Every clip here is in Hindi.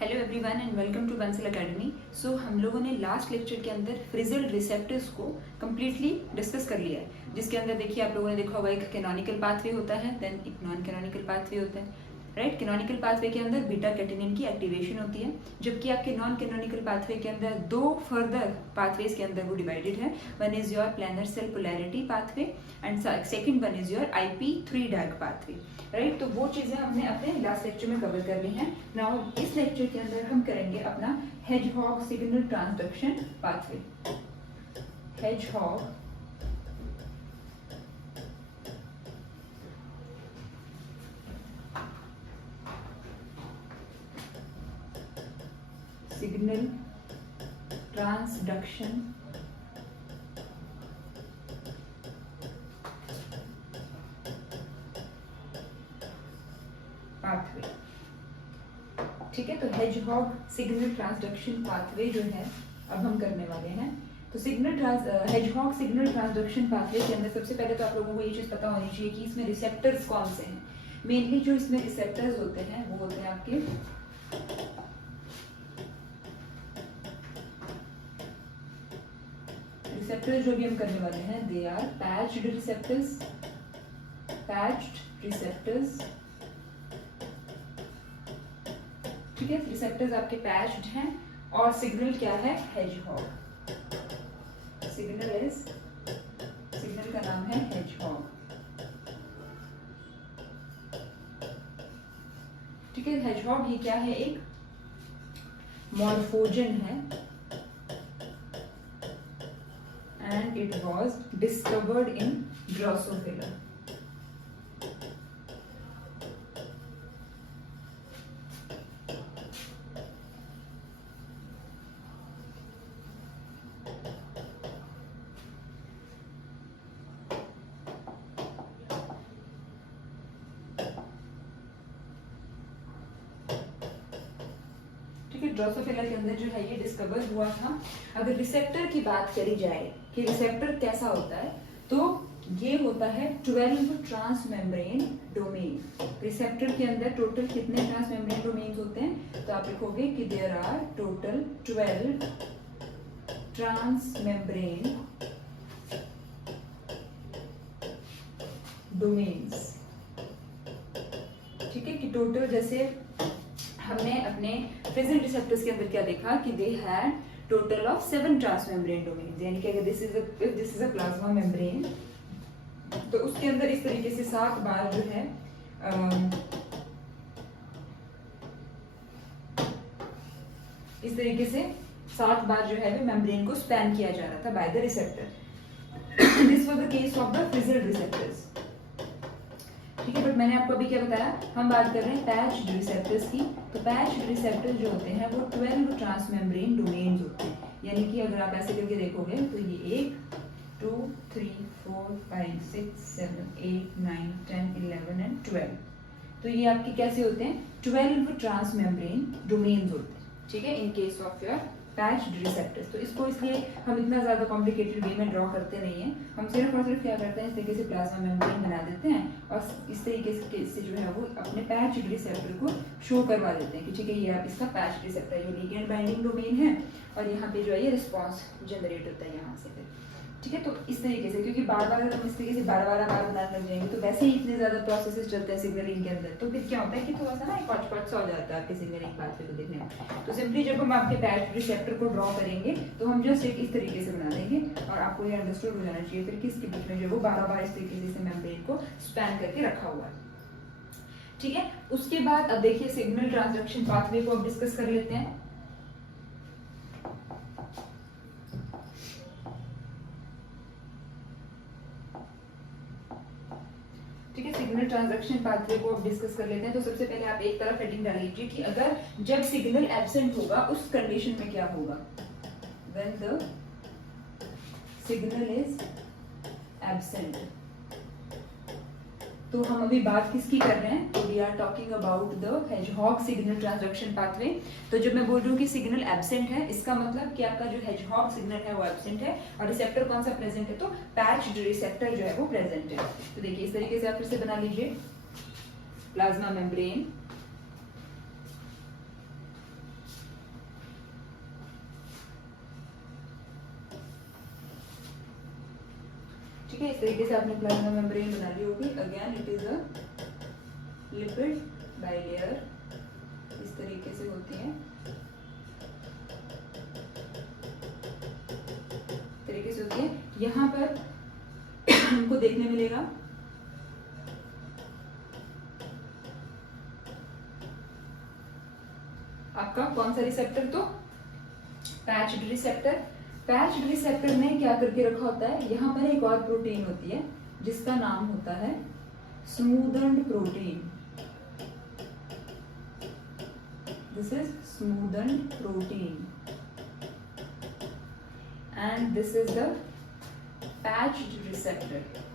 Hello everyone and welcome to Bansal Academy. So हम लोगों ने लास्ट लेक्चर के अंदर फ्रिजल रिसेप्टर्स को कम्प्लीटली डिस्कस कर लिया है, जिसके अंदर देखिए आप लोगों ने देखा होगा एक कैनोनिकल पाथवे होता है, देन एक नॉन कैनोनिकल पाथवे होता है। राइट, कैनोनिकल पाथवे के अंदर बीटा कैटेनिन की एक्टिवेशन होती है, जबकि आपके नॉन कैनोनिकल पाथवे के अंदर दो फर्दर पाथवेज के अंदर वो डिवाइडेड है। One is your planar cell polarity pathway and second one is your IP3 DAG pathway. Right, तो वो चीजें हमने अपने लास्ट लेक्चर में कवर कर ली हैं। नाउ इस लेक्चर के अंदर हम करेंगे अपना hedgehog signal transduction pathway. Hedgehog signal transduction pathway. ठीक है, तो हेजहॉग सिग्नल ट्रांसडक्शन पाथवे जो है अब हम करने वाले हैं। तो हेजहॉग सिग्नल ट्रांसडक्शन पाथवे के अंदर सबसे पहले तो आप लोगों को ये चीज पता होनी चाहिए कि इसमें रिसेप्टर्स कौन से हैं। मेनली जो इसमें रिसेप्टर्स होते हैं वो होते हैं आपके रिसेप्टर्स जो भी हम करने वाले हैं, दे आर पैच्ड रिसेप्टर्स। ठीक है, रिसेप्टर्स आपके पैच्ड हैं और सिग्नल क्या है, हेजहॉग। सिग्नल का नाम है हेजहॉग। ठीक है, हेजहॉग ये क्या है, एक मॉर्फोजन है and it was discovered in Drosophila. ठीक है, ड्रोसोफिला के अंदर जो है ये डिस्कवर हुआ था। अगर रिसेप्टर की बात करी जाए कि रिसेप्टर कैसा होता है, तो ये होता है 12 ट्रांसमेम्ब्रेन डोमेन। रिसेप्टर के अंदर टोटल कितने ट्रांसमेम्ब्रेन डोमेन्स होते हैं, तो आप लिखोगे कि there are total 12 transmembrane domains. ठीक है, कि टोटल जैसे हमने अपने फ्रिजल रिसेप्टर्स के अंदर क्या देखा कि they had total of 7 transmembrane domains, यानी कि अगर this is a plasma membrane तो उसके अंदर इस तरीके से 7 बार जो है इस तरीके से 7 बार जो है मेम्ब्रेन को स्पैन किया जा रहा था by the receptor. This was the case of the frizzle receptors. ठीक है, बट मैंने आपको अभी क्या बताया, हम बात कर रहे हैं पैच्ड रिसेप्टर्स की। तो पैच्ड रिसेप्टर्स जो होते हैं वो 12 ट्रांसमेम्ब्रेन डोमेन्स होते हैं, यानी कि अगर आप ऐसे करके देखोगे तो ये 1 2 3 4 5 6 7 8 9 10 11 एंड 12। तो ये आपके कैसे होते हैं, 12 ट्रांसमेम्ब्रेन डोमेन्स होते हैं। ठीक है, in case of your patched receptors. तो इसको इसलिए हम इतना ज्यादा कॉम्प्लिकेटेड वे में ड्रॉ करते नहीं है, हम सिर्फ और सिर्फ क्या करते हैं, इस तरीके से प्लाज्मा मेम्ब्रेन बना देते हैं और इस तरीके से जो है वो अपने पैच्ड रिसेप्टर को शो करवा देते हैं कि ठीक है ये आप इसका पैच्ड रिसेप्टर, ये लिगेंड बाइंडिंग डोमेन है और यहाँ पे जो है ये रिस्पॉन्स जनरेट होता है यहाँ से फिर। ठीक है, तो इस तरीके से, क्योंकि बार बार अगर हम इस तरीके से बार बार बनाने लग जाएंगे तो वैसे ही इतने ज्यादा प्रोसेसेस चलते हैं सिग्नलिंग के अंदर, तो फिर क्या होता है कि थोड़ा सा ना एक हॉट सा हो जाता है आपके सिग्नलिंग पाथवे को देखने में। तो सिंपली जब हम आपके पैच्ड रिसेप्टर को ड्रॉ करेंगे तो हम जस्ट एक इस तरीके से बना देंगे और आपको ये अंडरस्टूड हो जाना चाहिए फिर किसके बीच में जो वो बार इस तरीके से मेम्ब्रेन को स्पैन करके रखा हुआ है। ठीक है, उसके बाद अब देखिए सिग्नल ट्रांसडक्शन पाथवे को अब डिस्कस कर लेते हैं। ठीक है, सिग्नल ट्रांसडक्शन पाथवे को अब डिस्कस कर लेते हैं। तो सबसे पहले आप एक तरफ हेडिंग डाल लीजिए कि अगर जब सिग्नल एब्सेंट होगा उस कंडीशन में क्या होगा, when the signal is absent. तो हम अभी बात किसकी कर रहे हैं, तो we are talking about the hedgehog signal transduction pathway. तो जब मैं बोल रही हूँ कि सिग्नल एब्सेंट है, इसका मतलब कि आपका जो हेजहॉग सिग्नल है वो एब्सेंट है और रिसेप्टर कौन सा प्रेजेंट है, तो पैच्ड रिसेप्टर जो है वो प्रेजेंट है। तो देखिए इस तरीके से आप फिर से बना लीजिए, प्लाज्मा मेम्ब्रेन इस तरीके से आपने प्लाज्मा मेम्ब्रेन बना ली होगी। Again it is a lipid bilayer, इस तरीके से होती है, तरीके से होती है। यहाँ पर हमको देखने मिलेगा आपका कौन सा रिसेप्टर, तो पैच्ड रिसेप्टर। पैच्ड रिसेप्टर ने क्या करके रखा होता है, यहाँ पर एक और प्रोटीन होती है जिसका नाम होता है smoothened protein. This is smoothened protein and this is the patched receptor.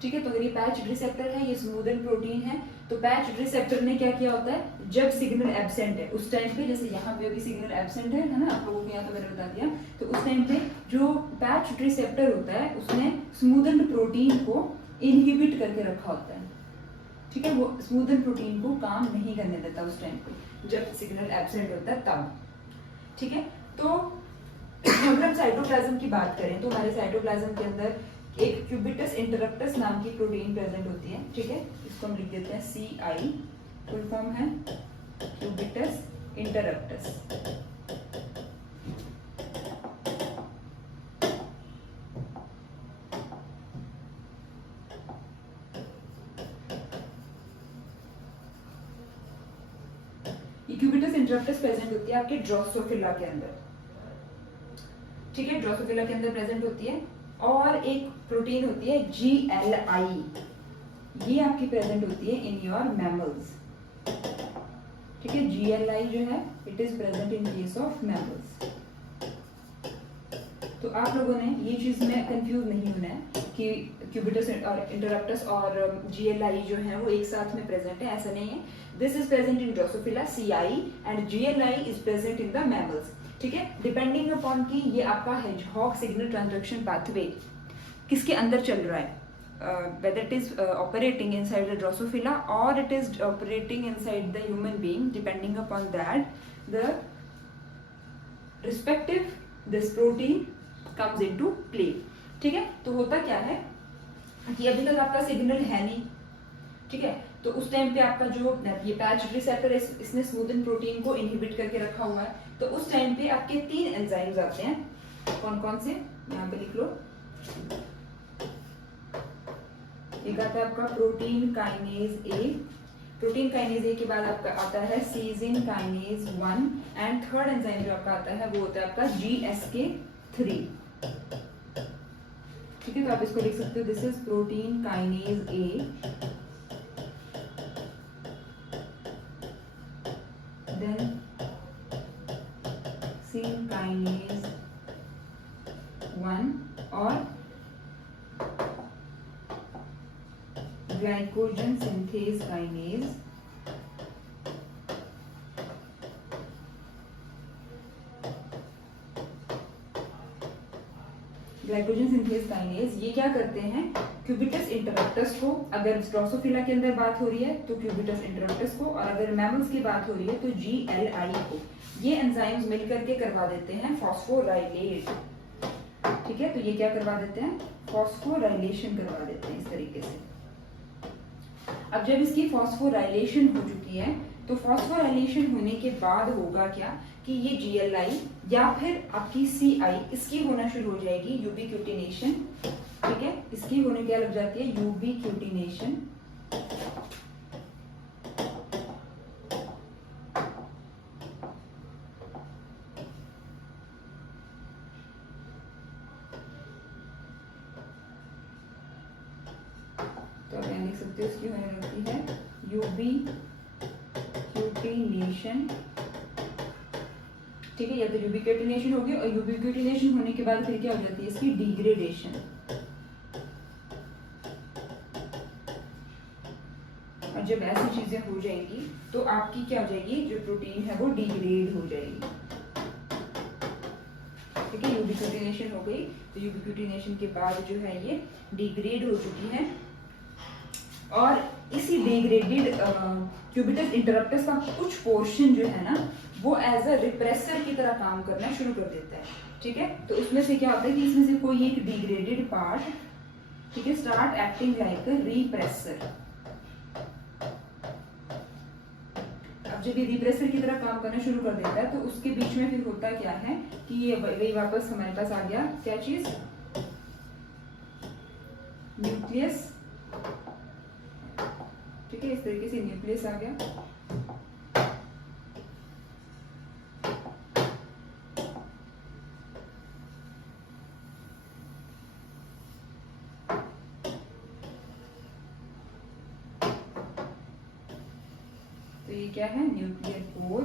ठीक है, तो अगर ये पैच रिसेप्टर है, ये स्मूदन प्रोटीन है, तो पैच रिसेप्टर ने क्या किया होता है, जब सिग्नल एब्सेंट है उस टाइम पे, जैसे यहाँ पे अभी सिग्नल एब्सेंट है ना, आप लोगों को यहाँ तो मैंने बता दिया, तो उस टाइम पे जो पैच रिसेप्टर होता है उसने स्मूदन प्रोटीन को इनहिबिट करके रखा होता है। ठीक है, वो स्मूदन प्रोटीन को काम नहीं करने देता उस टाइम पे जब सिग्नल एब्सेंट होता है तब। ठीक है, तो अगर हम साइटोप्लाज्म की बात करें तो हमारे साइटोप्लाज्म के अंदर एक क्यूबिटस इंटरप्टस नाम की प्रोटीन प्रेजेंट होती है। ठीक है, इसको हम लिख देते हैं CI, फुल फॉर्म है क्यूबिटस इंटरप्टस। ये क्यूबिटस इंटरप्टस प्रेजेंट होती है आपके ड्रोसोफिला के अंदर। ठीक है, ड्रोसोफिला के अंदर प्रेजेंट होती है। और एक प्रोटीन होती है GLI, ये आपकी प्रेजेंट होती है इन योर मैमल्स। ठीक है, GLI जो है it is present in case of mammals. तो आप लोगों ने ये चीज में कंफ्यूज नहीं होना है कि क्यूबिटस और इंटरप्टस और GLI जो है वो एक साथ में प्रेजेंट है, ऐसा नहीं है। This is present in Drosophila CI and GLI is present in the mammals. ठीक है, डिपेंडिंग अपॉन कि ये आपका हेजहॉग सिग्नल ट्रांसडक्शन पाथवे किसके अंदर चल रहा है, whether it is operating inside the Drosophila or it is operating inside the human being, depending upon that the respective this protein comes into play। ठीक है, तो होता क्या है कि अभी तक आपका सिग्नल है नहीं। ठीक है, तो उस टाइम पे आपका जो ये पैच रिसेप्टर इसने स्मूदन प्रोटीन को इनहिबिट करके रखा हुआ है, तो उस टाइम पे आपके 3 एंजाइम्स आते हैं। कौन कौन से, यहाँ पे लिख लो। एक आता है आपका प्रोटीन काइनेज ए, प्रोटीन काइनेज ए के बाद आपका आता है season kinase 1 and third enzyme जो आपका आता है वो होता है आपका GSK3। ठीक है, तो आप इसको लिख सकते हो, this is protein kinase A, then casein kinase 1 और glycogen synthase kinase. Glycogen synthase kinase ये क्या करते हैं, क्यूबिटस इंटरप्टस को, अगर ड्रोसोफिला के अंदर बात हो रही है तो क्यूबिटस इंटरप्टस को, और अगर मैमल्स की बात हो रही है तो GLI को, ये एंजाइम्स मिलकर के करवा देते हैं फॉस्फोराइलेट। ठीक है, तो ये क्या करवा देते हैं, फॉस्फोराइलेशन करवा देते हैं इस तरीके से। अब जब इसकी फॉस्फोराइलेशन हो चुकी है तो फॉस्फोराइलेशन होने के बाद होगा क्या कि ये GLI या फिर आपकी CI इसकी होना शुरू हो जाएगी यूबिक्यूटिनेशन। ठीक है, इसकी होने क्या लग जाती है, यूबिक्यूटिनेशन। तो आप यहाँ लिख सकते हो, इसकी होने लगती है यूबिक्यूटिनेशन। ठीक है, या तो यूबिक्यूटिनेशन होगी, और यूबिक्यूटिनेशन होने के बाद फिर क्या हो जाती है इसकी डिग्रेडेशन। और जब ऐसी चीजें हो जाएंगी तो आपकी क्या हो जाएगी, जो प्रोटीन है वो डिग्रेड हो जाएगी। ठीक है, यूबिक्यूटिनेशन हो गई, तो यूबिक्यूटिनेशन के बाद जो है ये डिग्रेड हो चुकी है और इसी डिग्रेडेड क्यूबिटस इंटरप्टस का कुछ पोर्शन जो है ना वो एज अ रिप्रेसर की तरह काम करना शुरू कर देता है, ठीक है। तो उसमें से क्या होता है कि इसमें से कोई एक डिग्रेडेड पार्ट, ठीक है, स्टार्ट एक्टिंग लाइक अ रिप्रेसर। अब जब ये रिप्रेसर की तरह काम करना शुरू कर देता है तो उसके बीच में फिर होता क्या है कि ये वही वापस हमारे पास आ गया, क्या चीज, न्यूक्लियस, ठीक है, इस तरीके से न्यूक्लियस आ गया। तो ये क्या है, न्यूक्लियर पोर,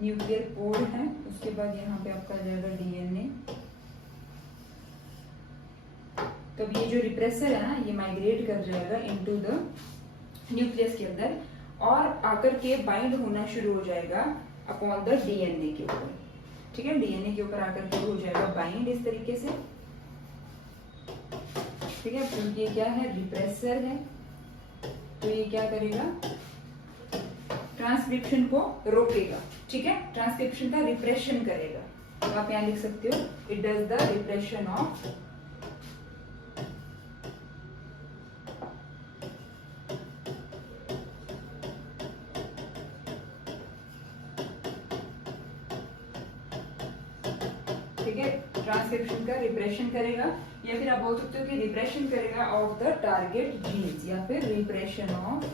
न्यूक्लियर पोर है। उसके बाद यहाँ पे आपका जाएगा डीएनए। तब ये जो रिप्रेसर है ना ये माइग्रेट कर जाएगा इनटू द न्यूक्लियस के अंदर और आकर के बाइंड होना शुरू हो जाएगा अपॉन द डीएनए के ऊपर, ठीक है। डीएनए के ऊपर आकर के हो जाएगा बाइंड इस तरीके से, ठीक है। क्योंकि ये क्या है, रिप्रेसर है, तो ये क्या करेगा, ट्रांसक्रिप्शन को रोकेगा, ठीक है, ट्रांसक्रिप्शन का रिप्रेशन करेगा। तो आप यहां लिख सकते हो, it does the repression of ठीक है, ट्रांसक्रिप्शन का रिप्रेशन करेगा, या फिर आप बोल सकते हो कि रिप्रेशन करेगा ऑफ द टारगेट जीन्स, या फिर रिप्रेशन ऑफ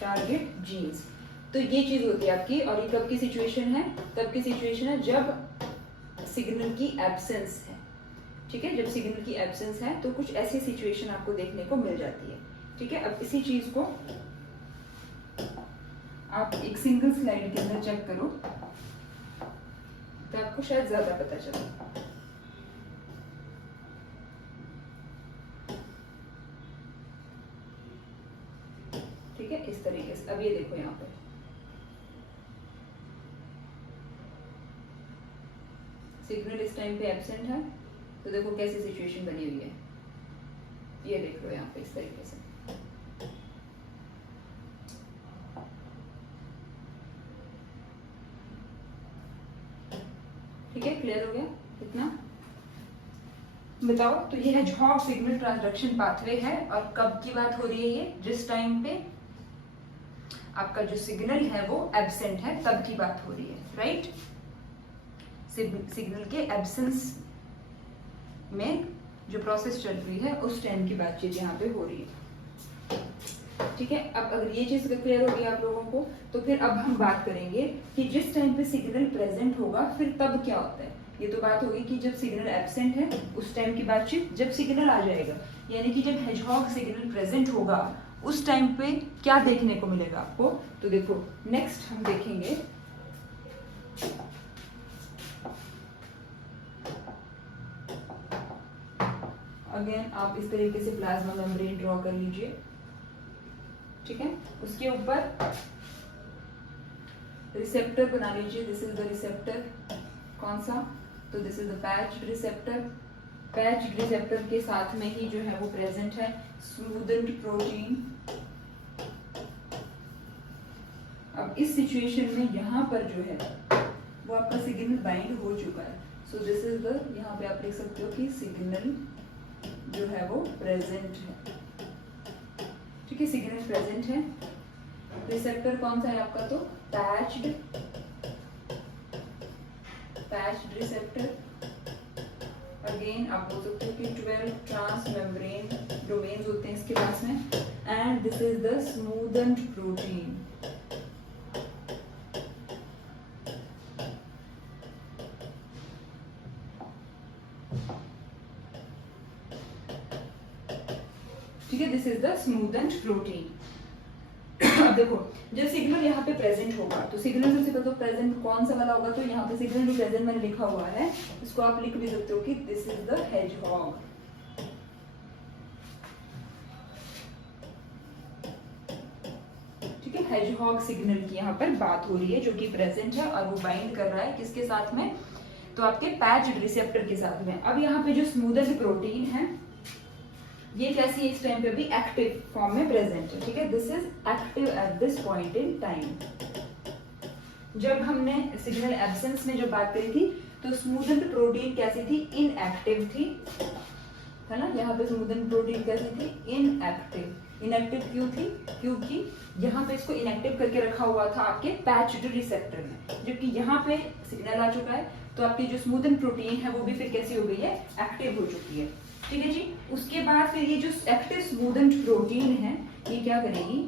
टारगेट जीन्स। तो ये चीज होती है आपकी, और ये कब की सिचुएशन है, तब की सिचुएशन है जब सिग्नल की एब्सेंस है, ठीक है। जब सिग्नल की एब्सेंस है तो कुछ ऐसी सिचुएशन आपको देखने को मिल जाती है, ठीक है। अब इसी चीज को आप एक सिंगल स्लाइड के अंदर चेक करो तो आपको शायद ज्यादा पता चले। ठीक है, इस तरीके से। अब ये देखो यहाँ पे सिग्नल इस टाइम पे एब्सेंट है, तो देखो कैसी सिचुएशन बनी हुई है, ये देख लो यहाँ पे इस तरीके से। ठीक है, क्लियर हो गया इतना? बताओ, तो ये हेजहॉग सिग्नल ट्रांसडक्शन पाथवे है, और कब की बात हो रही है ये, जिस टाइम पे आपका जो सिग्नल है वो एब्सेंट है तब की बात हो रही है, राइट। सिग्नल के एब्सेंस में जो प्रोसेस चल रही है उस टाइम की बातचीत यहाँ पे हो रही है, ठीक है। अब अगर ये चीज क्लियर होगी आप लोगों को, तो फिर अब हम बात करेंगे कि जिस टाइम पे सिग्नल प्रेजेंट होगा फिर तब क्या होता है। ये तो बात होगी कि जब सिग्नल एब्सेंट है उस टाइम की बातचीत, जब सिग्नल आ जाएगा यानी कि जब हेजहॉग सिग्नल प्रेजेंट होगा उस टाइम पे क्या देखने को मिलेगा आपको। तो देखो नेक्स्ट हम देखेंगे अगेन, आप इस तरीके से प्लाज्मा मेम्ब्रेन ड्रॉ कर लीजिए, ठीक है। उसके ऊपर रिसेप्टर बना लीजिए, दिस इज द रिसेप्टर। कौन सा, तो this is the patch receptor. Patch receptor के साथ में ही जो है वो प्रेजेंट है स्मूथेंड प्रोटीन। अब इस सिचुएशन में यहाँ पर जो है वो आपका सिग्नल बाइंड हो चुका है, सो दिस इज द, यहाँ पे आप लिख सकते हो कि सिग्नल जो है वो प्रेजेंट है, ठीक है, सिग्नल प्रेजेंट है। रिसेप्टर कौन सा है आपका, तो पैच्ड रिसेप्टर। अगेन आप बोल सकते हो कि 12 ट्रांस मेम्ब्रेन डोमेन्स होते हैं इसके पास में, and this is the smoothened protein. ठीक है, this is the smoothened protein. अब देखो, जब सिग्नल यहाँ पे प्रेजेंट होगा तो सिग्नल सबसे पहले तो प्रेजेंट कौन सा वाला होगा, तो यहाँ पे सिग्नल जो प्रेजेंट मैंने लिखा हुआ है इसको आप लिख भी सकते हो कि दिस इज द हेजहॉग। ठीक है, हेजहॉग सिग्नल की यहाँ पर बात हो रही है, जो कि प्रेजेंट है और वो बाइंड कर रहा है किसके साथ में, तो आपके पैच्ड रिसेप्टर के साथ में। अब यहाँ पे जो स्मूदर प्रोटीन है ये कैसी है, इस टाइम पे भी एक्टिव फॉर्म में प्रेजेंट है, ठीक है। This is active at this point in time. जब हमने सिग्नल एब्सेंस में जो बात करी थी तो स्मूदन प्रोटीन कैसी थी, इनएक्टिव थी, है ना। यहाँ पे स्मूदन प्रोटीन कैसी थी, इनएक्टिव। इनएक्टिव क्यों थी, क्योंकि यहाँ पे इसको इनएक्टिव करके रखा हुआ था आपके पैच्ड रिसेप्टर में, जबकि यहाँ पे सिग्नल आ चुका है तो आपकी जो स्मूदन प्रोटीन है वो भी फिर कैसी हो गई है, एक्टिव हो चुकी है, ठीक है जी। उसके बाद फिर ये जो एक्टिव स्मूदन प्रोटीन है ये क्या करेगी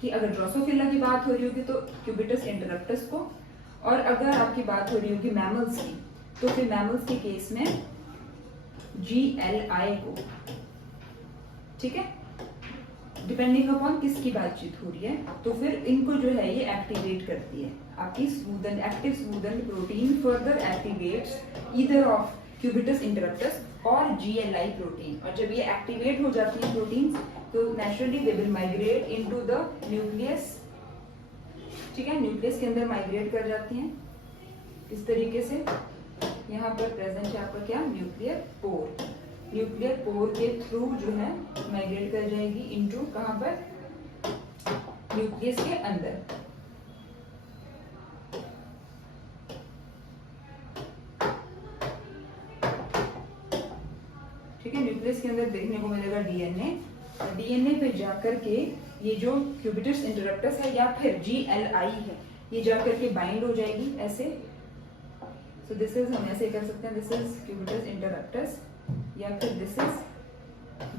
कि अगर ड्रोसोफिला की बात हो रही होगी तो क्यूबिटस इंटरप्टस को, और अगर आपकी बात हो रही होगी मैमल्स की तो फिर मैमल्स के केस में GLI को, ठीक है, डिपेंडिंग अपॉन किसकी बातचीत हो रही है, तो फिर इनको जो है ये एक्टिवेट करती है आपकी smoothened, active smoothened protein further activates either of cubitus interruptus और GLI प्रोटीन। और जब ये एक्टिवेट हो जाती है प्रोटीन तो naturally they will migrate into the nucleus, ठीक है, न्यूक्लियस के अंदर माइग्रेट कर जाती हैं। इस तरीके से यहाँ पर प्रेजेंट है आपका क्या, न्यूक्लियर पोर। न्यूक्लियर पोर के थ्रू जो है माइग्रेट कर जाएगी इनटू कहाँ पर, न्यूक्लियस के अंदर, ठीक है। न्यूक्लियस के अंदर देखने को मिलेगा डीएनए, और डीएनए पे जाकर के ये जो क्यूबिटस इंटरप्टस है या फिर GLI है ये जाकर के बाइंड हो जाएगी ऐसे। सो दिस इज, हम ऐसे कर सकते हैं, दिस इज क्यूबिटस इंटरप्टस या फिर दिस इज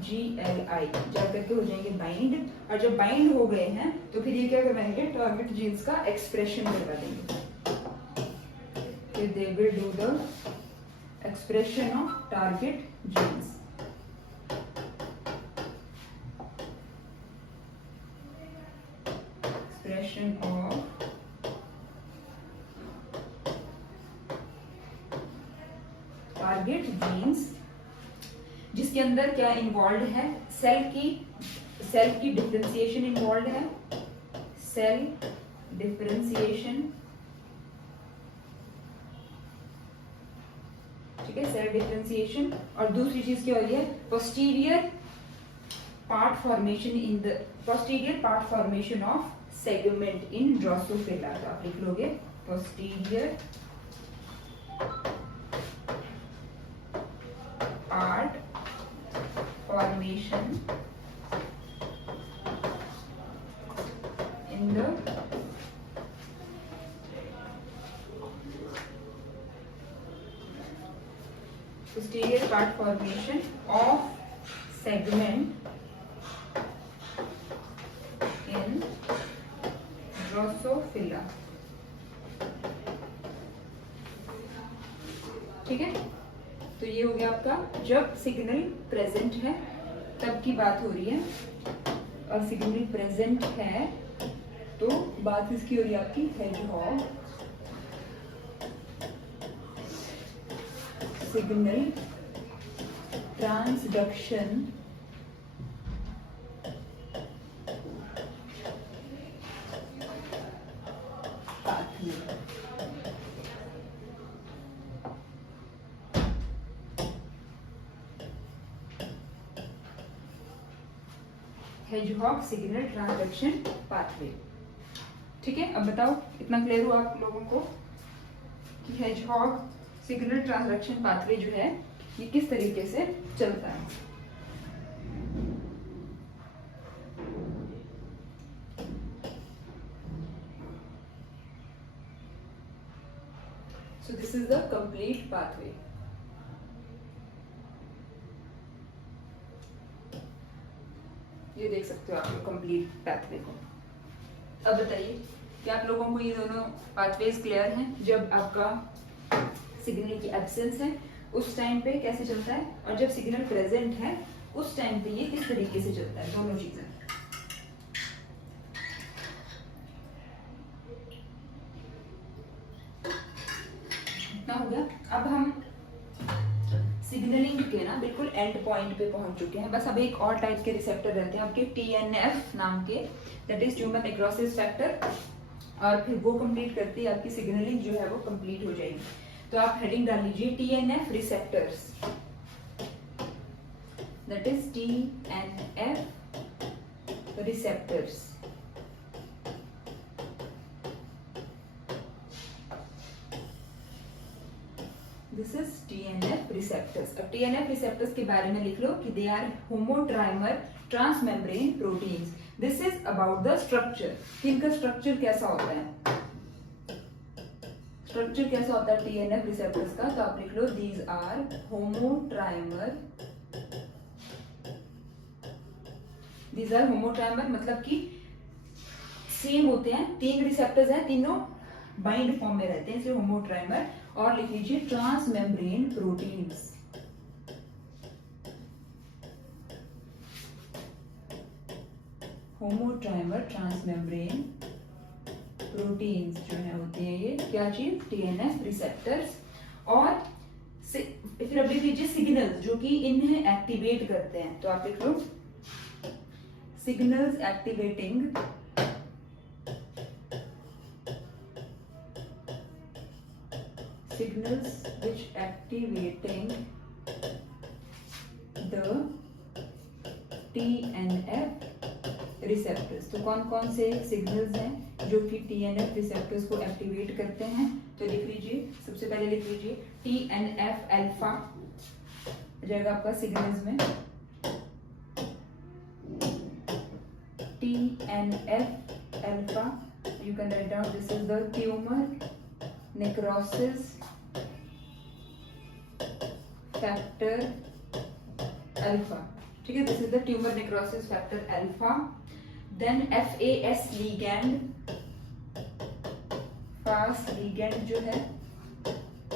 GLI, जाकर के हो जाएंगे बाइंड। और जब बाइंड हो गए हैं तो फिर ये क्या करवाएंगे, टारगेट जीन्स का एक्सप्रेशन करवा देंगे, फिर they will do the expression of target genes. Expression of target genes, जिसके अंदर क्या इन्वॉल्व है, सेल की डिफरेंशिएशन इन्वॉल्व है, सेल डिफरेंशिएशन, ठीक है, सेल डिफरेंशिएशन। और दूसरी चीज क्या हो रही है, posterior part formation of segment in Drosophila. तो आप लिख लोगे posterior part formation in the posterior part formation of segment in Drosophila, ठीक है। तो ये हो गया आपका जब सिग्नल प्रेजेंट है तब की बात हो रही है, और सिग्नल प्रेजेंट है तो बात इसकी हो रही है आपकी hedgehog signal transduction pathway. Hedgehog signal transduction pathway, ठीक है। अब बताओ इतना क्लियर हुआ आप लोगों को कि हेजहॉग सिग्नल ट्रांसडक्शन पाथवे जो है ये किस तरीके से चलता है। So this is the complete pathway. ये देख सकते हो आप लोग कंप्लीट पाथवे को। अब बताइए कि आप लोगों को ये दोनों पाथवेज क्लियर हैं। जब आपका सिग्नल की एब्सेंस है उस टाइम पे कैसे चलता है, और जब सिग्नल प्रेजेंट है उस टाइम पे ये किस तरीके से चलता है, दोनों चीजें। इतना हो गया। अब हम सिग्नलिंग के ना बिल्कुल एंड पॉइंट पे पहुंच चुके हैं। बस अब एक और टाइप के रिसेप्टर रहते हैं आपके TNF नाम के, that is tumour necrosis factor, और फिर वो कंप्लीट करती है आपकी सिग्नलिंग जो है वो कंप्लीट हो जाएगी। तो आप हेडिंग डाल लीजिए TNF receptors, that is TNF receptors. This is TNF receptors. अब TNF रिसेप्टर्स के बारे में लिख लो कि they are homotrimer transmembrane proteins. This is about the structure, कि इनका स्ट्रक्चर कैसा होता है, स्ट्रक्चर कैसा होता है TNF रिसेप्टर्स का। तो आप लिख लो दीज आर होमोट्राइमर, दीज आर होमोट्राइमर मतलब कि सेम होते हैं, 3 रिसेप्टर्स हैं, तीनों बाइंड फॉर्म में रहते हैं, इसलिए होमोट्राइमर। और लिख लीजिए ट्रांसमेम्ब्रेन प्रोटीन्स, होमोट्राइमर ट्रांसमेम्ब्रेन प्रोटीन्स जो है होती है ये क्या चीज, TNF रिसेप्टर्स। और फिर अब लिख लीजिए सिग्नल्स जो कि इन्हें एक्टिवेट करते हैं। तो आप लिख लो signals activating signals which activating the TNF receptors। तो कौन कौन से सिग्नल्स हैं जो कि TNF रिसेप्टर्स को एक्टिवेट करते हैं। तो लिख लीजिए, सबसे पहले लिख लीजिए TNF अल्फा जाएगा आपका सिग्नल्स में, TNF alpha, you can write down this is the tumour necrosis factor alpha, ठीक है, this is the tumour necrosis factor alpha. Then FAS ligand, FAS ligand जो है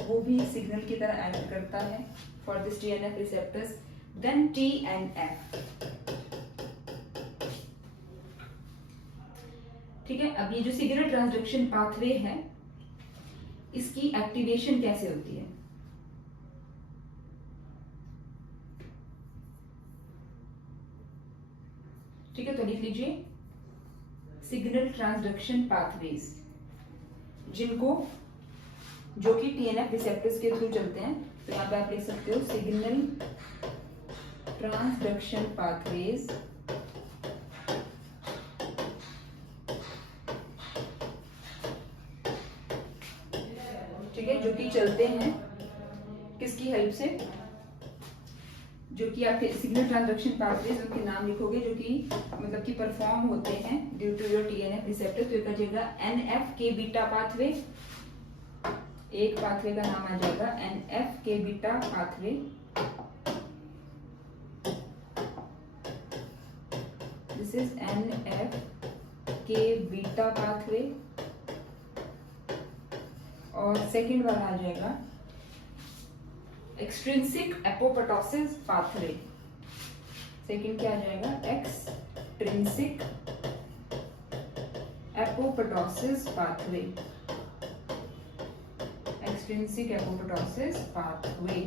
वो भी सिग्नल की तरह एक्ट करता है for this TNF receptors. Then TNF, ठीक है। अब ये जो सिग्नल ट्रांसडक्शन पाथवे है इसकी एक्टिवेशन कैसे होती है, ठीक है। तो लिख लीजिए सिग्नल ट्रांसडक्शन पाथवेज जिनको, जो कि TNF रिसेप्टर्स के थ्रू चलते हैं। तो यहाँ पे आप लिख सकते हो सिग्नल ट्रांसडक्शन पाथवेज, ठीक है, जो कि चलते हैं किसकी हेल्प से, जो कि आपके सिग्नल ट्रांसडक्शन पाथवेज उनके नाम लिखोगे जो कि मतलब कि परफॉर्म होते हैं due to your TNF receptor. तो एक आ जाएगा NF-K बीटा पाथवे, एक पाथवे का नाम आ जाएगा NF-K beta pathway. This is NF-K beta pathway. और सेकंड वाला आ जाएगा एक्सट्रिंसिक एपोप्टोसिस पाथवे। सेकंड क्या आ जाएगा, extrinsic apoptosis pathway, extrinsic apoptosis pathway,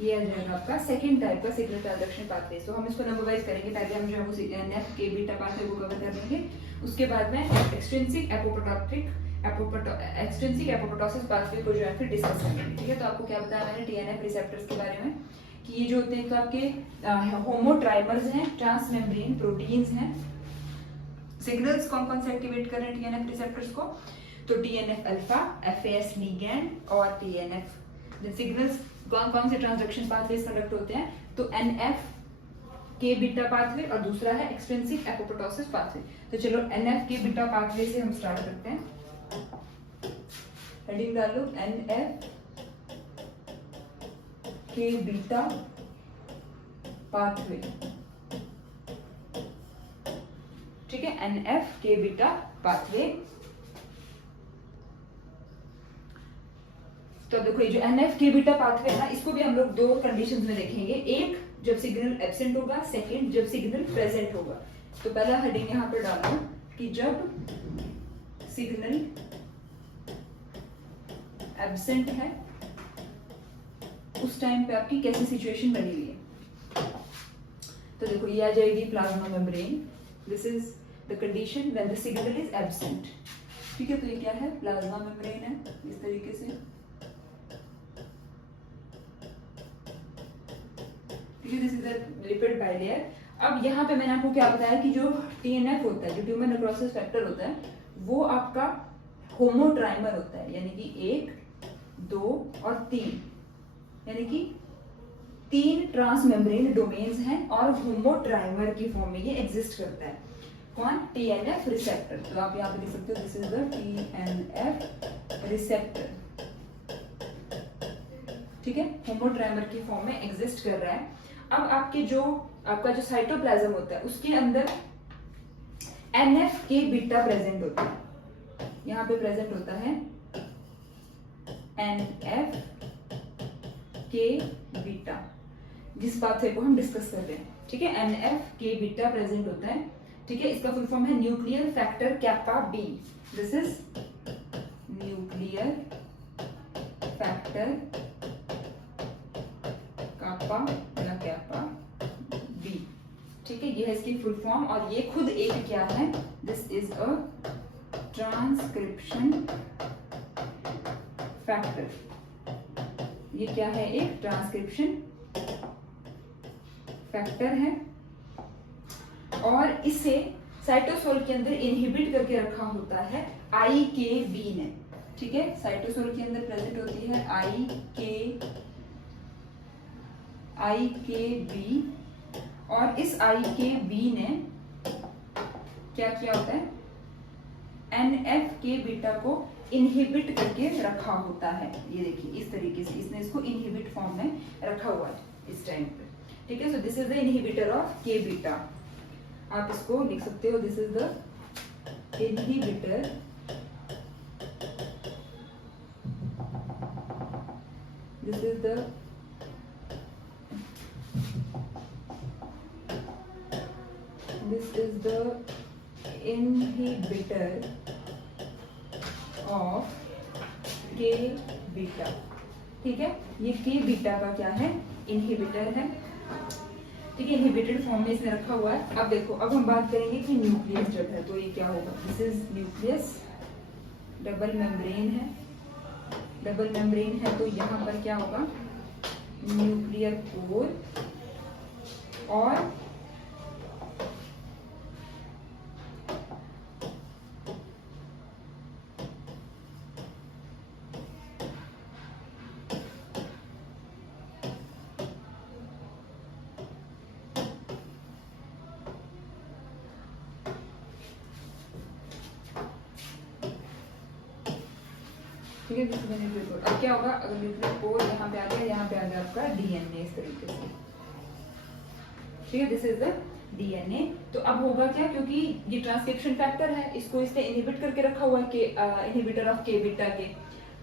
ये आ जाएगा आपका सेकंड टाइप का सिग्नल ट्रांसडक्शन पाथवे। तो हम इसको नंबर वाइज करेंगे, पहले हम जो है वो NF-K बीटा पाथवे को कवर कर लेंगे, उसके बाद में एक्सट्रिंसिक एपोप्टोसिस पाथवे को जो है फिर डिस्कस करेंगे, ठीक है। तो आपको क्या बताया मैंने TNF रिसेप्टर्स के बारे में कि ये जो होते हैं तो आपके होमोट्राइमर्स हैं, ट्रांसमेम्ब्रेन प्रोटीन्स हैं। सिग्नल्स कौन कौन से एक्टिवेट कर रहे हैं TNF रिसेप्टर्स को, तो TNF अल्फा, FAS लीगैंड और TNF। सिग्नल्स कौन कौन से ट्रांसडक्शन पाथवेज कंडक्ट होते हैं, तो NF-K बीटा पाथवे और दूसरा है एक्सट्रिंसिक एपोप्टोसिस पाथवे। तो चलो NF-K बीटा पाथवे से हम स्टार्ट करते हैं। हेडिंग डालो NF-K बीटा पाथवे, ठीक है, NF-K बीटा पाथवे। तो देखो ये जो NF-K बीटा पाथवे है ना, इसको भी हम लोग दो कंडीशंस में देखेंगे, एक जब सिग्नल एब्सेंट होगा, सेकंड जब सिग्नल प्रेजेंट होगा। तो पहला हेडिंग यहाँ पर डालो कि जब सिग्नल एब्सेंट है उस टाइम पे आपकी कैसी सिचुएशन बनी हुई है। तो देखो ये आ जाएगी plasma membrane, this is the condition when the signal is absent. ठीक है, तो ये क्या है, प्लाज्मा मेम्ब्रेन है इस तरीके से। ठीक है, this is the lipid bilayer. अब यहाँ पे मैंने आपको क्या बताया कि जो TNF होता है, जो ट्यूमर नेक्रोसिस फैक्टर होता है, वो आपका होमोट्राइमर होता है, यानी कि 1, 2 और 3, यानी कि 3 ट्रांसमेम्ब्रेन डोमेन्स हैं और होमोट्राइमर की फॉर्म में ये एग्जिस्ट करता है। कौन? TNF receptor. तो आप यहाँ पे देख सकते हो, this is the TNF receptor. ठीक है, होमोट्राइमर की फॉर्म में एग्जिस्ट कर रहा है। अब आपका जो साइटोप्लाज्म होता है उसके अंदर NF के बीटा प्रेजेंट होता है। यहाँ पे प्रेजेंट होता है NF के बीटा, जिस बात से को हम डिस्कस कर रहे हैं। ठीक है, NF के बीटा प्रेजेंट होता है। ठीक है, इसका फुल फॉर्म है nuclear factor kappa B. This is nuclear factor kappa या कैपा बी। ठीक है, ये है इसकी फुल फॉर्म, और ये खुद एक क्या है, this is a transcription factor. ये क्या है, एक ट्रांसक्रिप्शन फैक्टर है, और इसे साइटोसोल के अंदर इनहिबिट करके रखा होता है IKB ने। ठीक है, साइटोसोल के अंदर प्रेजेंट होती है IKB, और इस IKB ने क्या किया होता है, NF के बीटा को इनहिबिट करके रखा होता है। ये देखिए इस तरीके से इसने इसको इनहिबिट फॉर्म में रखा हुआ है इस टाइम पे। ठीक है, so this is the inhibitor of के बीटा। आप इसको लिख सकते हो, this is the inhibitor this is the inhibitor of के बीटा। ठीक है, ये के बीटा का क्या है, इनहिबिटर है। ठीक है, इनहिबिटेड फॉर्म में इसने रखा हुआ है। अब देखो, अब हम बात करेंगे कि न्यूक्लियस जब है तो ये क्या होगा, this is nucleus, double membrane है। डबल मेम्ब्रेन है तो यहाँ पर क्या होगा, न्यूक्लियर कोर, और ठीक है, अब क्या होगा, अगर न्यूक्लियर कोर यहाँ पे आ गया, यहाँ पे आ गया आपका DNA इस तरीके से। ठीक है, दिस इज द DNA। तो अब होगा क्या, क्योंकि ये ट्रांसक्रिप्शन फैक्टर है, इसको इसने इनहिबिट करके रखा हुआ है, इनहिबिटर ऑफ के बीटा के,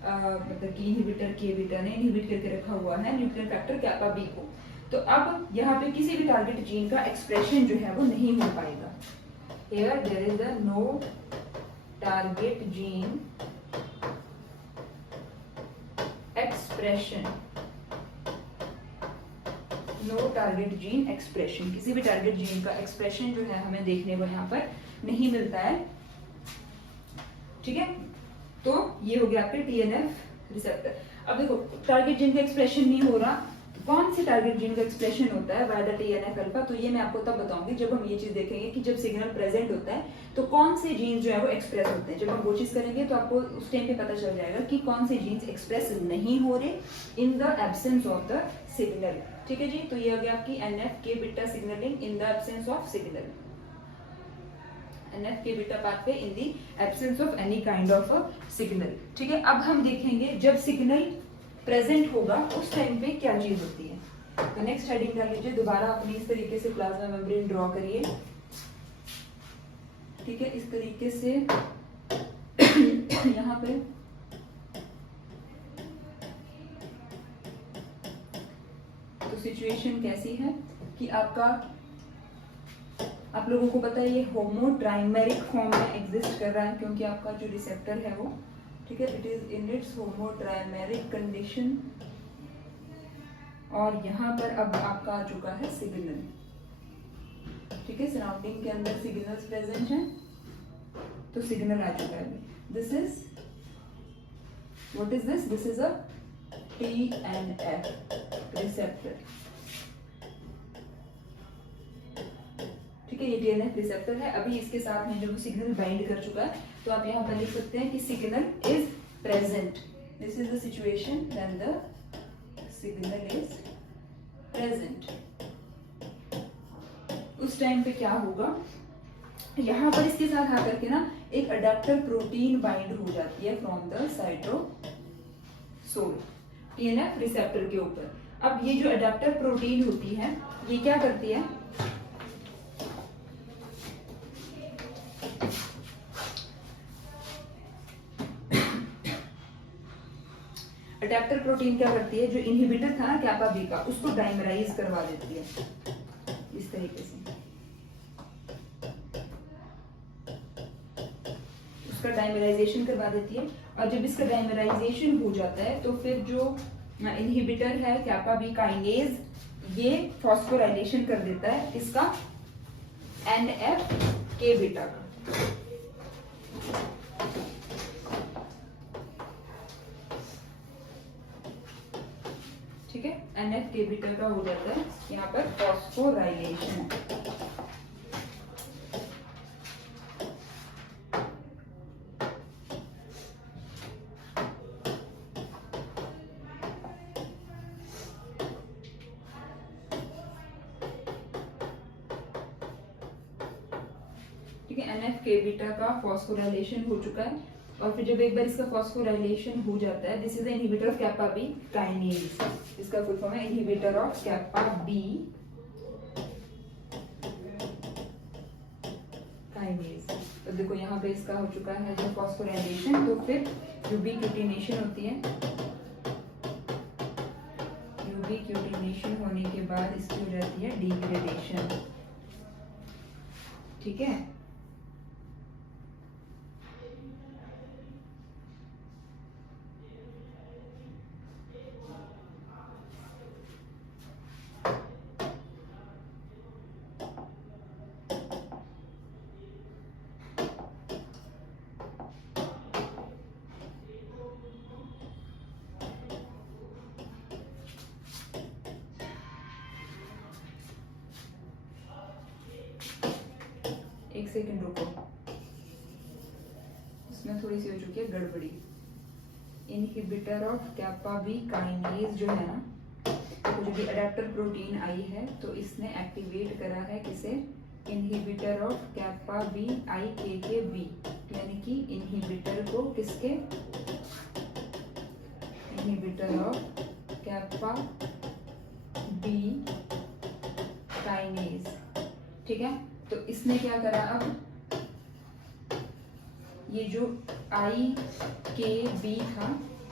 मतलब कि इनहिबिटर के बीटा ने इनहिबिट करके रखा हुआ है न्यूक्लियर फैक्टर कैपा बी को। तो अब यहाँ पे किसी भी टारगेट जीन का एक्सप्रेशन जो है वो नहीं हो पाएगा। Here there is a no target gene expression, no target gene expression, किसी भी टारगेट जीन का एक्सप्रेशन जो है हमें देखने को यहाँ पर नहीं मिलता है। ठीक है, तो ये हो गया आपके TNF रिसेप्टर। अब देखो, टारगेट जीन का एक्सप्रेशन नहीं हो रहा, तो कौन से टारगेट जीन का एक्सप्रेशन होता है बाय द TNF अल्फा, तो ये मैं आपको तब बताऊंगी जब हम ये चीज देखेंगे कि जब सिग्नल प्रेजेंट होता है तो कौन से जीन जो है वो एक्सप्रेस होते हैं। जब हम वो चीज करेंगे तो आपको उस टाइम पे पता चल जाएगा कि कौन से जीन्स एक्सप्रेस नहीं हो रहे in the absence of the signal. ठीक है जी, तो ये हो गया आपकी NF के beta signalling in the absence of signal, NF के beta pathway in the absence of any kind of a signal. ठीक है, अब हम देखेंगे जब सिग्नल प्रेजेंट होगा उस टाइम पे क्या चीज होती है। तो नेक्स्ट हेडिंग कर लीजिए, दोबारा अपनी इस तरीके से प्लाज्मा मेम्ब्रेन ड्रॉ करिए। ठीक है, इस तरीके से यहाँ पे तो सिचुएशन कैसी है कि आपका, आप लोगों को पता है ये होमोट्राइमेरिक फॉर्म में एग्जिस्ट कर रहा है, क्योंकि आपका जो रिसेप्टर है वो, ठीक है, it is in its homotrimeric condition. और यहाँ पर अब आपका आ चुका है सिग्नल। ठीक है, सराउंडिंग के अंदर सिग्नल्स प्रेजेंट हैं, तो सिग्नल आ चुका है। This is what is this? This is a TNF receptor. ठीक है, ये TNF रिसेप्टर है। अभी इसके साथ में जो सिग्नल बाइंड कर चुका है, तो आप यहाँ पर लिख सकते हैं कि signal is present. This is the situation when the signal is present. उस टाइम पे क्या होगा, यहाँ पर इसके साथ आकर के ना एक अडेप्टर प्रोटीन बाइंड हो जाती है from the cytosol TNF receptor के ऊपर। अब ये जो अडेप्टर प्रोटीन होती है, ये क्या करती है, अडेप्टर प्रोटीन क्या करती है, जो इनहिबिटर था ना कैपा बी का, उसको डाइमराइज करवा देती है इस तरीके से। उसका डाइमराइजेशन करवा देती है, और जब इसका डाइमराइजेशन हो जाता है तो फिर जो इनहिबिटर है कैपा बी काइनेज, ये फॉस्फोराइलेशन कर देता है इसका NF के बीटा का। ठीक है, NF के बीटा का हो जाता है यहाँ पर फॉस्फोराइलेशन। ठीक है, NF के बीटा का फॉस्फोराइलेशन हो चुका है, और फिर जब एक बार इसका फॉस्फोराइलेशन हो जाता है, this is the inhibitor of kappa B kinase. इसका फुल फॉर्म है inhibitor of kappa B kinase. तो देखो यहाँ पे इसका हो चुका है जो फॉस्फोराइलेशन, तो फिर यूबिक्यूटिनेशन होती है। यूबिक्यूटिनेशन होने के बाद इसकी हो जाती है डिग्रेडेशन। ठीक है, एक सेकंड रुको, इसमें थोड़ी सी हो चुकी है गड़बड़ी। Inhibitor of kappa B kinase जो है ना, तो जो भी अडेप्टर प्रोटीन आई है, तो इसने एक्टिवेट करा है किसे, inhibitor of kappa B IKK-B, यानी कि इनहिबिटर को किसके, inhibitor of kappa B kinase. ठीक है, तो इसने क्या करा, अब ये जो IKB था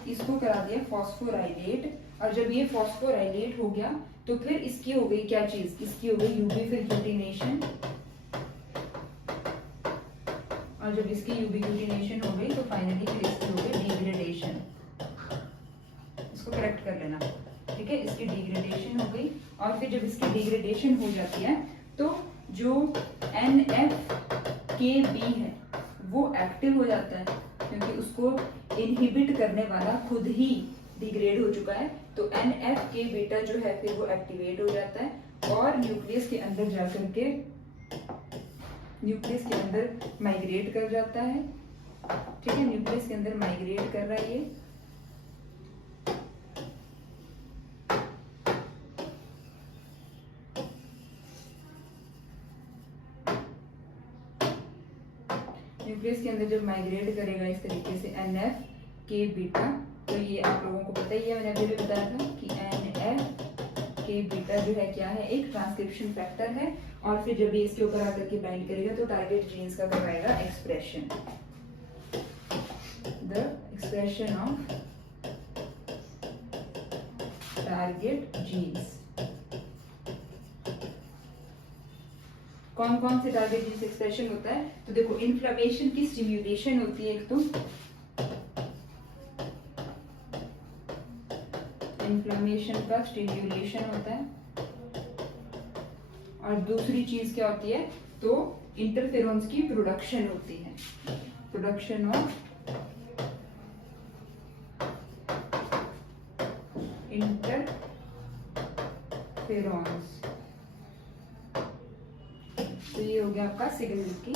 इसको करा दिया फॉस्फोराइलेट, और जब ये फॉस्फोराइलेट हो गया तो फिर इसकी हो गई क्या चीज, इसकी हो गई यूबिक्यूटिनेशन, और जब इसकी यूबिक्यूटिनेशन हो गई तो फाइनली फिर इसकी हो गई डिग्रेडेशन। इसको करेक्ट कर लेना। ठीक है, इसकी डिग्रेडेशन हो गई, और फिर जब इसकी डिग्रेडेशन हो जाती है तो जो NF-kB है वो एक्टिव हो जाता है, क्योंकि उसको इनहिबिट करने वाला खुद ही डिग्रेड हो चुका है। तो NF-k बीटा जो है फिर वो एक्टिवेट हो जाता है और न्यूक्लियस के अंदर जाकर के न्यूक्लियस के अंदर माइग्रेट कर जाता है। ठीक है, न्यूक्लियस के अंदर माइग्रेट कर रहा है ये। न्यूक्लियस के अंदर जब माइग्रेट करेगा इस तरीके से NF-k बीटा, तो ये आप लोगों को पता ही है, मैंने अभी भी बताया था कि NF-k बीटा जो है क्या है, एक ट्रांसक्रिप्शन फैक्टर है, और फिर जब ये इसके ऊपर आकर के बाइंड करेगा तो टारगेट जीन्स का करवाएगा expression, the expression of target genes. कौन कौन से टारगेट जीन्स एक्सप्रेशन होता है, तो देखो इन्फ्लेमेशन की स्टिम्युलेशन होती है, एक तो इन्फ्लेमेशन का स्टिम्युलेशन होता है, और दूसरी चीज क्या होती है, तो इंटरफेरॉन्स की प्रोडक्शन होती है, प्रोडक्शन ऑफ इंटरफेरॉन्स। तो ये हो गया आपका सिग्नल की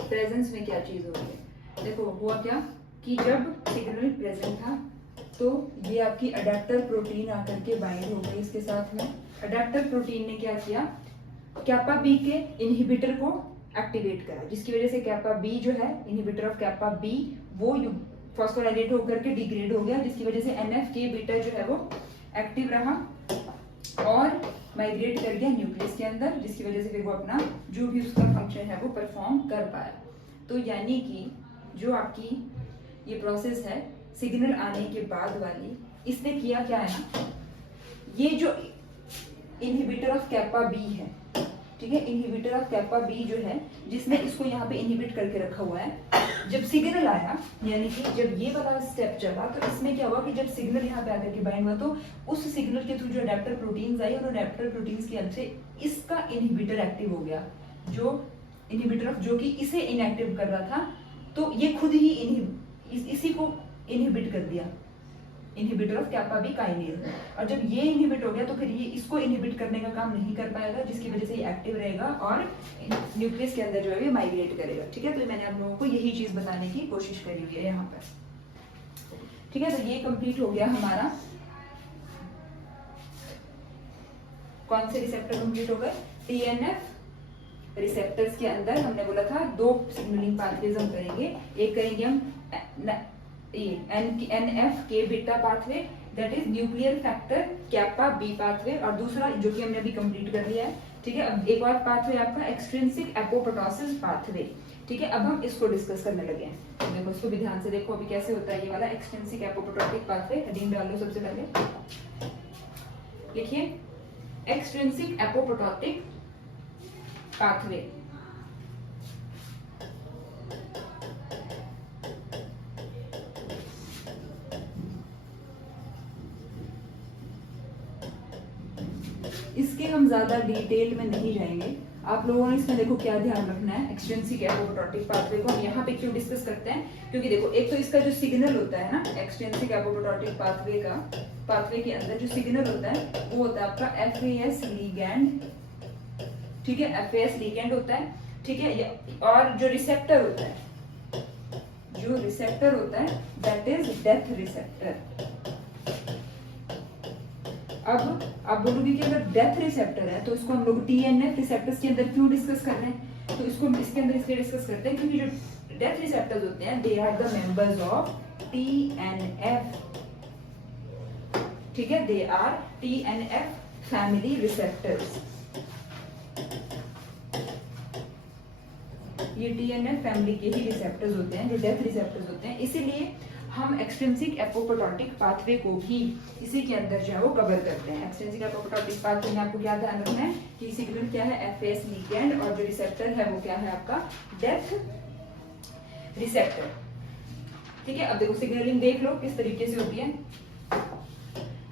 प्रेजेंस में क्या चीज हो रही है। देखो हुआ क्या कि जब सिग्नल प्रेजेंट था तो ये आपकी अडेप्टर प्रोटीन आकर के बाइंड हो गई इसके साथ में। अडेप्टर प्रोटीन ने क्या किया, कैपा बी के इनहिबिटर को एक्टिवेट करा, जिसकी वजह से कैपा बी जो है, इनहिबिटर ऑफ कैपा बी, वो फॉस्फोराइलेट होकर के डिग्रेड हो गया, जिसकी वजह से एनएफ-के बीटा जो है वो एक्टिव रहा और माइग्रेट कर गया न्यूक्लियस के अंदर, जिसकी वजह से फिर वो अपना जो भी उसका फंक्शन है वो परफॉर्म कर पाया। तो यानी कि जो आपकी ये प्रोसेस है सिग्नल आने के बाद वाली, इसने किया क्या है ना, ये जो इनहिबिटर ऑफ कैपा बी है, ठीक है, इनहिबिटर ऑफ कैपा बी जो है, जिसने इसको यहाँ पे इनहिबिट करके रखा हुआ है, जब सिग्नल आया, यानी कि जब ये वाला स्टेप चला, तो इसमें क्या हुआ कि जब सिग्नल यहाँ पे आकर के बाइंड हुआ, तो उस सिग्नल के थ्रू जो अडेप्टर प्रोटीन्स आई, और अडेप्टर प्रोटीन्स की हेल्प से इसका इनहिबिटर एक्टिव हो गया, जो इनहिबिटर ऑफ जो कि इसे इनएक्टिव कर रहा था, तो ये खुद ही इसी को इनहिबिट कर दिया, inhibitor of kappa B kinase. और जब ये इनहिबिट हो गया तो फिर ये इसको इनहिबिट करने का काम नहीं कर पाएगा, जिसकी वजह से ये एक्टिव रहेगा और न्यूक्लियस के अंदर जो है ये माइग्रेट करेगा, ठीक है। तो मैंने आप लोगों को यही चीज बताने की कोशिश करी हुई है यहाँ पर, ठीक है। तो ये कंप्लीट हो गया हमारा, कौन से रिसेप्टर कंप्लीट हो गए, टीएनएफ रिसेप्टर्स के अंदर हमने बोला था 2 सिग्नलिंग पाथवेज हम करेंगे, एक करेंगे हम NF-के beta pathway, that is nuclear factor kappa B pathway, और दूसरा जो कि हमने अभी कंप्लीट कर लिया है, ठीक है। अब एक और पाथवे आपका एक्सट्रिंसिक एपोप्टोसिस पाथवे, ठीक है। अब हम इसको डिस्कस करने लगे हैं, तो देखो इसको भी ध्यान से देखो अभी कैसे होता है ये वाला एक्सट्रिंसिक एपोप्टोटिक पाथवे। हेडिंग डाल लो सबसे पहले, लिखिए एक्सट्रिंसिक एपोप्टोटिक पाथवे। इसके हम ज्यादा डिटेल में नहीं जाएंगे, आप लोगों ने इसमें देखो क्या ध्यान रखना है, एक्सट्रिंसिक एपोप्टोटिक पाथवे को हम यहाँ पे क्यों डिस्कस करते हैं, क्योंकि देखो एक तो इसका जो सिग्नल होता है ना, एक्सट्रिंसिक एपोप्टोटिक पाथवे का, पाथवे के अंदर जो सिग्नल होता है वो होता है आपका FAS लिगैंड, ठीक है, FAS लिगैंड होता है, ठीक है। और जो रिसेप्टर होता है, जो रिसेप्टर होता है दैट इज डेथ रिसेप्टर। अब आप बोलोगे कि अगर डेथ रिसेप्टर है तो इसको हम लोग TNF रिसेप्टर्स के अंदर क्यों डिस्कस कर रहे हैं, तो इसको इसके अंदर इसलिए डिस्कस करते हैं क्योंकि जो डेथ रिसेप्टर्स होते हैं they are the members of TNF, ठीक है, they are TNF family receptors. ये TNF फैमिली के ही रिसेप्टर्स होते हैं जो डेथ रिसेप्टर्स होते हैं, इसीलिए हम एक्सट्रिंसिक एपोप्टोटिक पाथवे को भी इसी के अंदर जो है वो कवर करते हैं। एक्सट्रिंसिक एपोप्टोटिक पाथवे में आपको क्या ध्यान रखना है कि सिग्नल क्या है FAS लिगैंड, और जो रिसेप्टर है वो क्या है आपका डेथ रिसेप्टर, ठीक है। अब देखो सिग्नलिंग देख लो किस तरीके से होती है।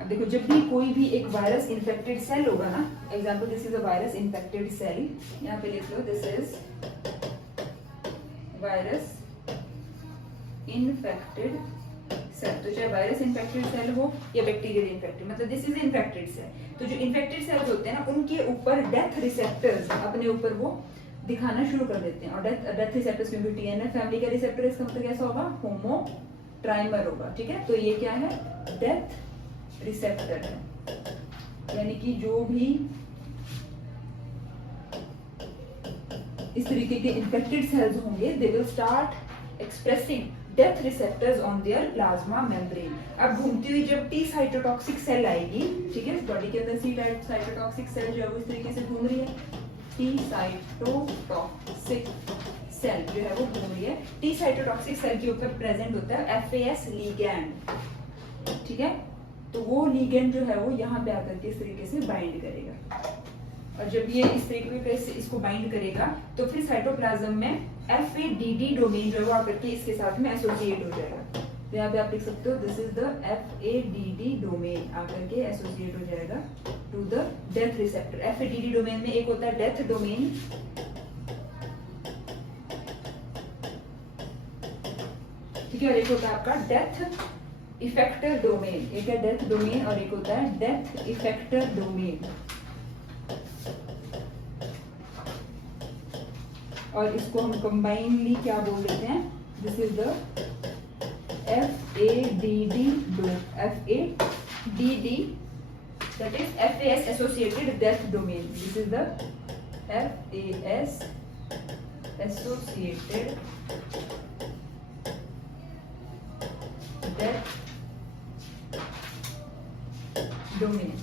अब देखो जब भी कोई भी एक वायरस इन्फेक्टेड सेल होगा ना, example this is a virus infected cell, यहाँ पे लिख लो this is virus infected cell. तो चाहे वायरस इन्फेक्टेड सेल हो या बैक्टीरियल इन्फेक्टेड, मतलब दिस इज इन्फेक्टेड सेल। तो जो इन्फेक्टेड सेल्स होते हैं ना, उनके ऊपर डेथ रिसेप्टर्स अपने ऊपर वो दिखाना शुरू कर देते हैं, और डेथ रिसेप्टर्स क्योंकि TNF फैमिली का रिसेप्टर, इसका मतलब कैसा होगा, होमो ट्राइमर होगा, ठीक है। तो ये क्या है, डेथ रिसेप्टर है, यानी कि जो भी इस तरीके के इन्फेक्टेड सेल्स होंगे they will start expressing death receptors on their plasma membrane. अब घूमती हुई जब T साइटोटॉक्सिक सेल आएगी, ठीक है, बॉडी के अंदर T साइटोटॉक्सिक सेल जो है वो इस तरीके से घूम रही है, T साइटोटॉक्सिक सेल जो है वो घूम रही है, T साइटोटॉक्सिक सेल के ऊपर प्रेजेंट होता है FAS लिगैंड, ठीक है। तो वो लिगैंड जो है वो यहाँ पे आकर के इस तरीके से बाइंड करेगा, और जब ये इस तरीके से इसको बाइंड करेगा तो फिर साइटोप्लाज्म में FADD डोमेन जो है वो आकर के इसके साथ में एसोसिएट हो जाएगा, तो यहाँ पे आप लिख सकते हो this is the FADD domain आकर के एसोसिएट हो जाएगा to the death receptor. FADD domain में एक होता है डेथ डोमेन, ठीक है, और एक होता है आपका डेथ इफेक्टर डोमेन। एक है डेथ डोमेन और एक होता है डेथ इफेक्टर डोमेन। और इसको हम कंबाइनली क्या बोल देते हैं, this is the FADD that is FAS associated death domain. This is the FAS associated death domain.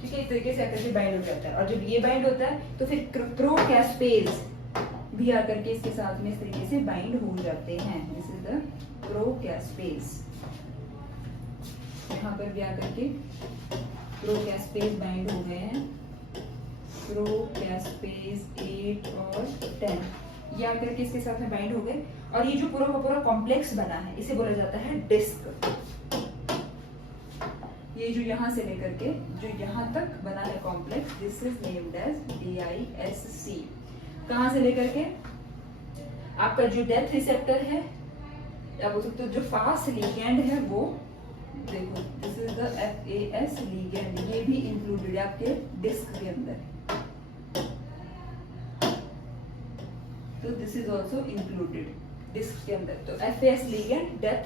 ठीक है, इस तरीके से आकर के बाइंड हो जाता है। और जब ये बाइंड होता है तो फिर प्रोकैस्पेज भी आकर के इसके साथ में इस तरीके से बाइंड हो जाते हैं। This is the procaspase. यहाँ पर भी आकर के प्रोकैस्पेज बाइंड हो गए हैं, प्रोकैस्पेज 8 और 10 ये आकर के इसके साथ में बाइंड हो गए। और ये जो पूरा का पूरा कॉम्प्लेक्स बना है इसे बोला जाता है डिस्क। ये जो यहाँ से लेकर के जो यहाँ तक बना है complex, this is named as DISC। कहाँ से लेकर के आपका जो डेथ रिसेप्टर है, या बोल सकते हो जो फास्ट लिगेंड है, वो देखो this is the FAS ligand, ये भी इंक्लूडेड है आपके डिस्क के अंदर। तो this is also included disc के अंदर। तो FAS ligand, death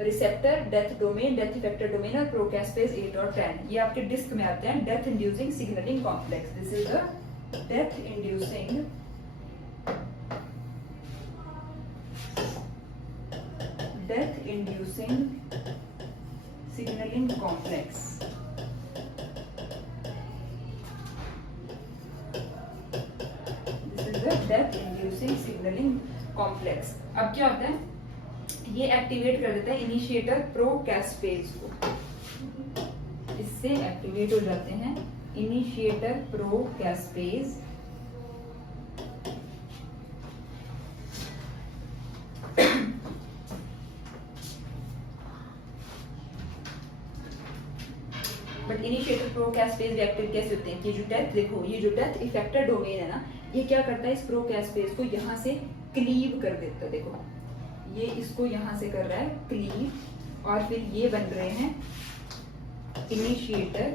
receptor, death domain, death effector domain और प्रोकैस्पेज 8 और 10 ये आपके डिस्क में आते हैं। Death inducing signalling complex, this is the death inducing signaling complex। This is the death inducing signaling complex। अब क्या होता है, ये एक्टिवेट कर देता है इनिशिएटर प्रोकैस्पेज को, इससे एक्टिवेट हो जाते हैं इनिशिएटर प्रोकैस्पेज। बट इनिशिएटर प्रोकैस्पेज एक्टिव कैसे होते हैं कि जो डेथ, देखो ये जो डेथ इफेक्टर डोमेन है ना, ये क्या करता है, इस प्रोकैस्पेज को यहाँ से क्लीव कर देता है। देखो ये इसको यहाँ से कर रहा है क्लीव, और फिर ये बन रहे हैं इनिशिएटर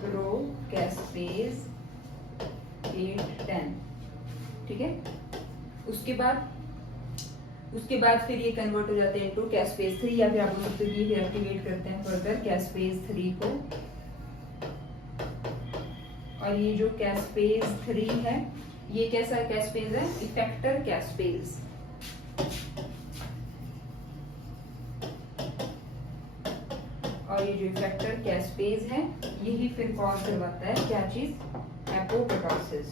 प्रोकैस्पेज 8, 10, ठीक है। उसके बाद फिर ये कन्वर्ट हो जाते हैं इनटू कैस्पेज 3, या फिर आप बोल सकते हो ये एक्टिवेट करते हैं फर्दर कैस्पेज 3 को। और ये जो कैस्पेज 3 है ये कैसा कैस्पेज है, इफेक्टर कैस्पेज। और ये जो इफेक्टर कैस्पेज है यही फिर कॉज करवाता है क्या चीज, एपोप्टोसिस।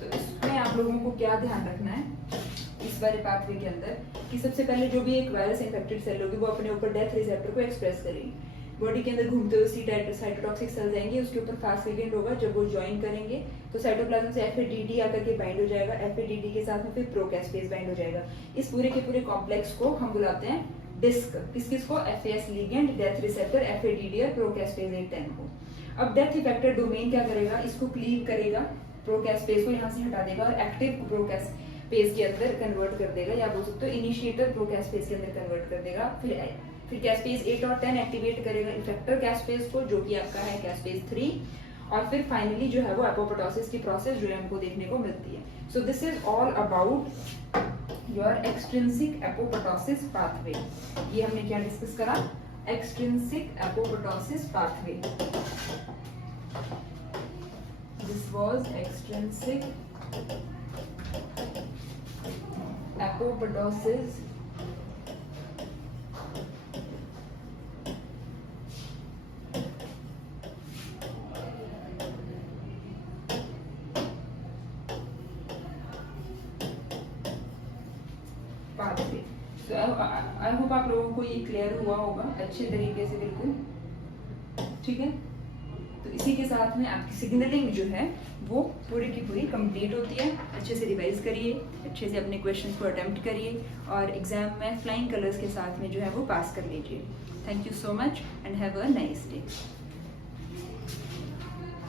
तो इसमें आप लोगों को क्या ध्यान रखना है इस वाले पाथवे के अंदर, कि सबसे पहले जो भी एक वायरस इन्फेक्टेड सेल होगी वो अपने ऊपर डेथ रिसेप्टर को एक्सप्रेस करेगी। बॉडी के अंदर घूमते हुए साइटोटॉक्सिक सेल जाएंगे, उसके ऊपर फास्ट लिगेंड होगा, जब वो ज्वाइन करेंगे तो साइटोप्लाज्म से FADD आकर के बाइंड हो जाएगा। FADD के साथ में फिर प्रोकैस्पेज बाइंड हो जाएगा। इस पूरे के पूरे कॉम्प्लेक्स को हम बुलाते हैं डिस्क। किसको, FAS ligand, death receptor, FADD और प्रोकैस्पेज 8, 10 को। अब डेथ इफेक्टर डोमेन क्या करेगा, इसको क्लीव करेगा, प्रोकैस्पेज को यहाँ से हटा देगा और एक्टिव प्रोकैस्पेज के अंदर कन्वर्ट कर देगा, या बोल सकते हो इनिशिएटर प्रोकैस्पेज के अंदर कन्वर्ट कर देगा। फिर कैस्पेज 8 और 10 एक्टिवेट करेगा इफेक्टर कैस्पेज को, जो कि आपका है कैस्पेज 3। और फिर फाइनली जो है वो एपोप्टोसिस की प्रोसेस जो है हमको देखने को मिलती है। So this is all about your extrinsic apoptosis pathway. ये हमने क्या डिस्कस करा, extrinsic apoptosis pathway. This was extrinsic apoptosis pathway. So I hope आप लोगों को ये क्लियर हुआ होगा अच्छे तरीके से, बिल्कुल। ठीक है, तो इसी के साथ में आपकी सिग्नलिंग जो है वो पूरी की पूरी कंप्लीट होती है। अच्छे से रिवाइज करिए, अच्छे से अपने क्वेश्चन को अटेम्प्ट करिए और एग्जाम में फ्लाइंग कलर्स के साथ में जो है वो पास कर लीजिए। Thank you so much and have a nice day.